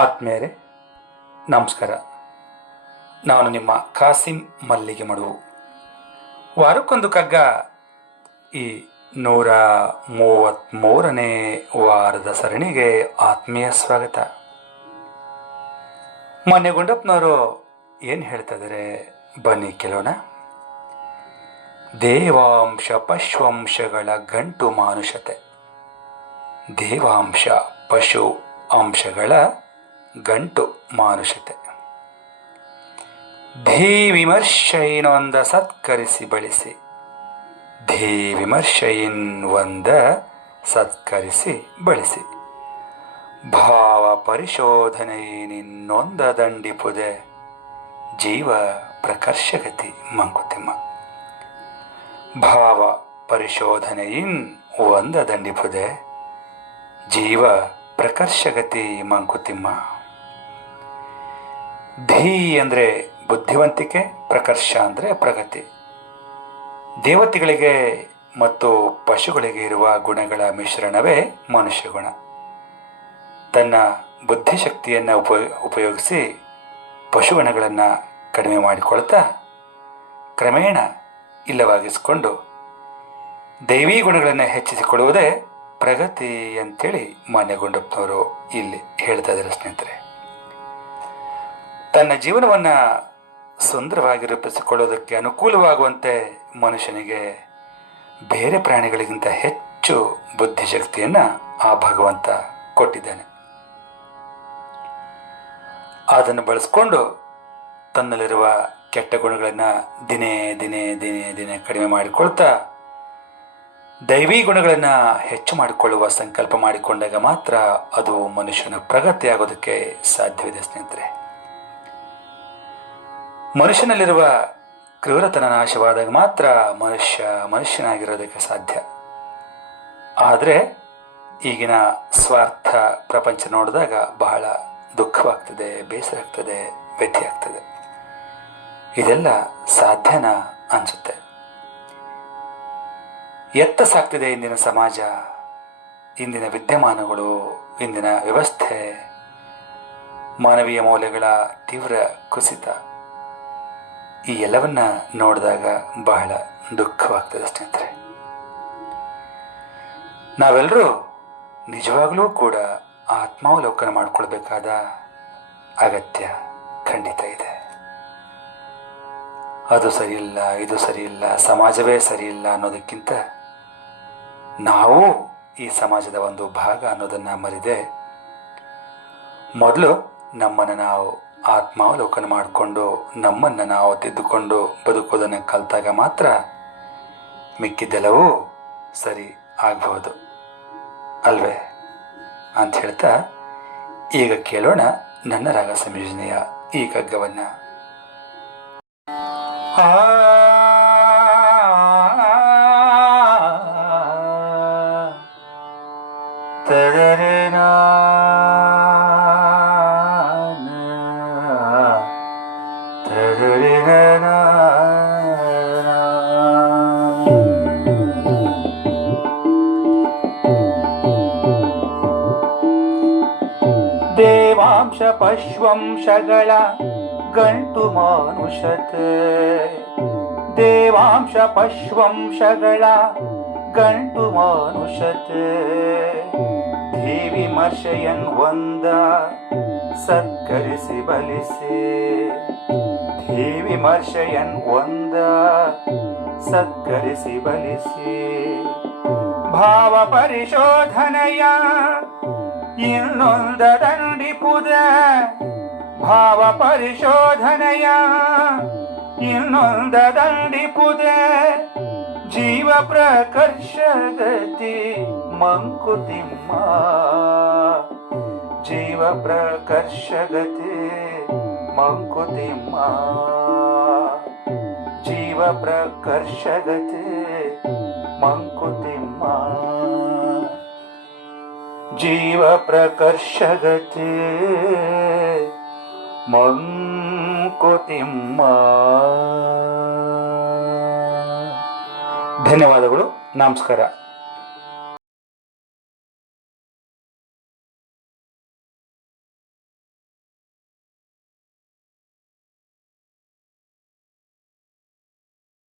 ಆತ್ಮೇರೆ ನಮಸ್ಕಾರ. ನಾನು ನಿಮ್ಮ ಕಾಸಿಂ ಮಲ್ಲಿಗೆ ಮಡುವು. ವಾರಕ್ಕೊಂದು ಕಗ್ಗ ಈ 133ನೇ ವಾರದ ಸರಣಿಗೆ ಆತ್ಮೀಯ ಸ್ವಾಗತ. ಮೊನ್ನೆ ಗುಂಡಪ್ಪನವರು ಏನು ಹೇಳ್ತಾ ಇದ್ದಾರೆ ಬನ್ನಿ ಕೇಳೋಣ. ದೇವಾಂಶ ಪಶ್ವಂಶಗಳ ಗಂಟು ಮಾನುಷತೆ. ದೇವಾಂಶ ಪಶು ಅಂಶಗಳ ಗಂಟು ಮಾನುಷತೆ. ಧೀ ವಿಮರ್ಶೆಯಿನೊಂದ ಸತ್ಕರಿಸಿ ಬಳಸಿ. ಧೀ ವಿಮರ್ಶೆಯಿನ್ವೊಂದ ಸತ್ಕರಿಸಿ ಬಳಸಿ. ಭಾವ ಪರಿಶೋಧನೆಯಿನಿನ್ನೊಂದ ದಂಡಿಪುದೆ. ಜೀವ ಪ್ರಕರ್ಷಗತಿ ಮಂಕುತಿಮ್ಮ. ಭಾವ ಪರಿಶೋಧನೆಯಿನ್ ಒಂದ ದಂಡಿಪುದೆ. ಜೀವ ಪ್ರಕರ್ಷಗತಿ ಮಂಕುತಿಮ್ಮ. ಧೀ ಅಂದರೆ ಬುದ್ಧಿವಂತಿಕೆ, ಪ್ರಕರ್ಷ ಅಂದರೆ ಪ್ರಗತಿ. ದೇವತೆಗಳಿಗೆ ಮತ್ತು ಪಶುಗಳಿಗೆ ಇರುವ ಗುಣಗಳ ಮಿಶ್ರಣವೇ ಮನುಷ್ಯ ಗುಣ. ತನ್ನ ಬುದ್ಧಿಶಕ್ತಿಯನ್ನು ಉಪಯೋಗಿಸಿ ಪಶುಗುಣಗಳನ್ನು ಕಡಿಮೆ ಮಾಡಿಕೊಳ್ತಾ ಕ್ರಮೇಣ ಇಲ್ಲವಾಗಿಸಿಕೊಂಡು ದೈವೀ ಗುಣಗಳನ್ನು ಹೆಚ್ಚಿಸಿಕೊಳ್ಳುವುದೇ ಪ್ರಗತಿ ಅಂತೇಳಿ ಮಾನ್ಯ ಗುಂಡಪ್ಪನವರು ಇಲ್ಲಿ ಹೇಳ್ತಾ ಇದ್ದಾರೆ. ಸ್ನೇಹಿತರೆ, ತನ್ನ ಜೀವನವನ್ನು ಸುಂದರವಾಗಿ ರೂಪಿಸಿಕೊಳ್ಳೋದಕ್ಕೆ ಅನುಕೂಲವಾಗುವಂತೆ ಮನುಷ್ಯನಿಗೆ ಬೇರೆ ಪ್ರಾಣಿಗಳಿಗಿಂತ ಹೆಚ್ಚು ಬುದ್ಧಿಶಕ್ತಿಯನ್ನು ಆ ಭಗವಂತ ಕೊಟ್ಟಿದ್ದಾನೆ. ಅದನ್ನು ಬಳಸ್ಕೊಂಡು ತನ್ನಲ್ಲಿರುವ ಕೆಟ್ಟ ಗುಣಗಳನ್ನು ದಿನೇ ದಿನೇ ದಿನೇ ದಿನೇ ಕಡಿಮೆ ಮಾಡಿಕೊಳ್ತಾ ದೈವೀ ಗುಣಗಳನ್ನು ಹೆಚ್ಚು ಮಾಡಿಕೊಳ್ಳುವ ಸಂಕಲ್ಪ ಮಾಡಿಕೊಂಡಾಗ ಮಾತ್ರ ಅದು ಮನುಷ್ಯನ ಪ್ರಗತಿಯಾಗೋದಕ್ಕೆ ಸಾಧ್ಯವಿದೆ. ಸ್ನೇಹಿತರೆ, ಮನುಷ್ಯನಲ್ಲಿರುವ ಕ್ರೂರತನ ನಾಶವಾದಾಗ ಮಾತ್ರ ಮನುಷ್ಯನಾಗಿರೋದಕ್ಕೆ ಸಾಧ್ಯ. ಆದರೆ ಈಗಿನ ಸ್ವಾರ್ಥ ಪ್ರಪಂಚ ನೋಡಿದಾಗ ಬಹಳ ದುಃಖವಾಗ್ತದೆ, ಬೇಸರ ಆಗ್ತದೆ, ವ್ಯಥೆ ಆಗ್ತದೆ. ಇದೆಲ್ಲ ಸಾಧ್ಯನಾ ಅನಿಸುತ್ತೆ. ಎತ್ತ ಸಾಗ್ತಿದೆ ಇಂದಿನ ಸಮಾಜ, ಇಂದಿನ ವಿದ್ಯಮಾನಗಳು, ಇಂದಿನ ವ್ಯವಸ್ಥೆ, ಮಾನವೀಯ ಮೌಲ್ಯಗಳ ತೀವ್ರ ಕುಸಿತ. ಈ ಎಲ್ಲವನ್ನ ನೋಡಿದಾಗ ಬಹಳ ದುಃಖವಾಗ್ತದೆ. ಸ್ನೇಹಿತರೆ, ನಾವೆಲ್ಲರೂ ನಿಜವಾಗಲೂ ಕೂಡ ಆತ್ಮಾವಲೋಕನ ಮಾಡಿಕೊಳ್ಬೇಕಾದ ಅಗತ್ಯ ಖಂಡಿತ ಇದೆ. ಅದು ಸರಿಯಿಲ್ಲ, ಇದು ಸರಿಯಿಲ್ಲ, ಸಮಾಜವೇ ಸರಿಯಿಲ್ಲ ಅನ್ನೋದಕ್ಕಿಂತ ನಾವು ಈ ಸಮಾಜದ ಒಂದು ಭಾಗ ಅನ್ನೋದನ್ನು ಮರಿದೆ ಮೊದಲು ನಮ್ಮನ್ನು ನಾವು ಆತ್ಮಾವಲೋಕನ ಮಾಡಿಕೊಂಡು ನಮ್ಮನ್ನು ನಾವು ತಿದ್ದುಕೊಂಡು ಬದುಕೋದನ್ನು ಕಲಿತಾಗ ಮಾತ್ರ ಮಿಕ್ಕಿದ್ದೆಲ್ಲವೂ ಸರಿ ಆಗಬಹುದು ಅಲ್ವೇ ಅಂತ ಹೇಳ್ತಾ ಈಗ ಕೇಳೋಣ ನನ್ನ ರಾಗ ಸಂಯೋಜನೆಯ ಈ ಕಗ್ಗವನ್ನು. ದೇವಾಂಶ ಪಶ್ವಂಶಗಳ ಗಂಟು ಮಾನುಷತೆ. ದೇವಾಂಶ ಪಶ್ವಂಶಗಳ ಗಂಟು ಮಾನುಷತೆ. ಧೀ ವಿಮರ್ಶೆಯನ್ ಒಂದ ಸತ್ಕರಿಸಿ ಬಲಿಸಿ. ಧೀ ವಿಮರ್ಶೆಯನ್ ಒಂದ ಸತ್ಕರಿಸಿ ಬಲಿಸಿ. ಭಾವ ಪರಿಶೋಧನೆಯ ಇನ್ನೊಂದ ದಂಡಿಪುದೆ. ಭಾವ ಪರಿಶೋಧನೆಯ ಇನ್ನೊಂದ ದಂಡಿಪುದೆ. ಜೀವ ಪ್ರಕರ್ಷಗತಿ ಮಂಕುತಿಮ್ಮ. ಜೀವ ಪ್ರಕರ್ಷಗತಿ ಮಂಕುತಿಮ್ಮ. ಜೀವ ಪ್ರಕರ್ಷಗತಿ ಮಂಕುತಿಮ್ಮ. ಜೀವ ಪ್ರಕರ್ಷಗತಿ ಮಂಕುತಿಮ್ಮ. ಧನ್ಯವಾದಗಳು. ನಮಸ್ಕಾರ.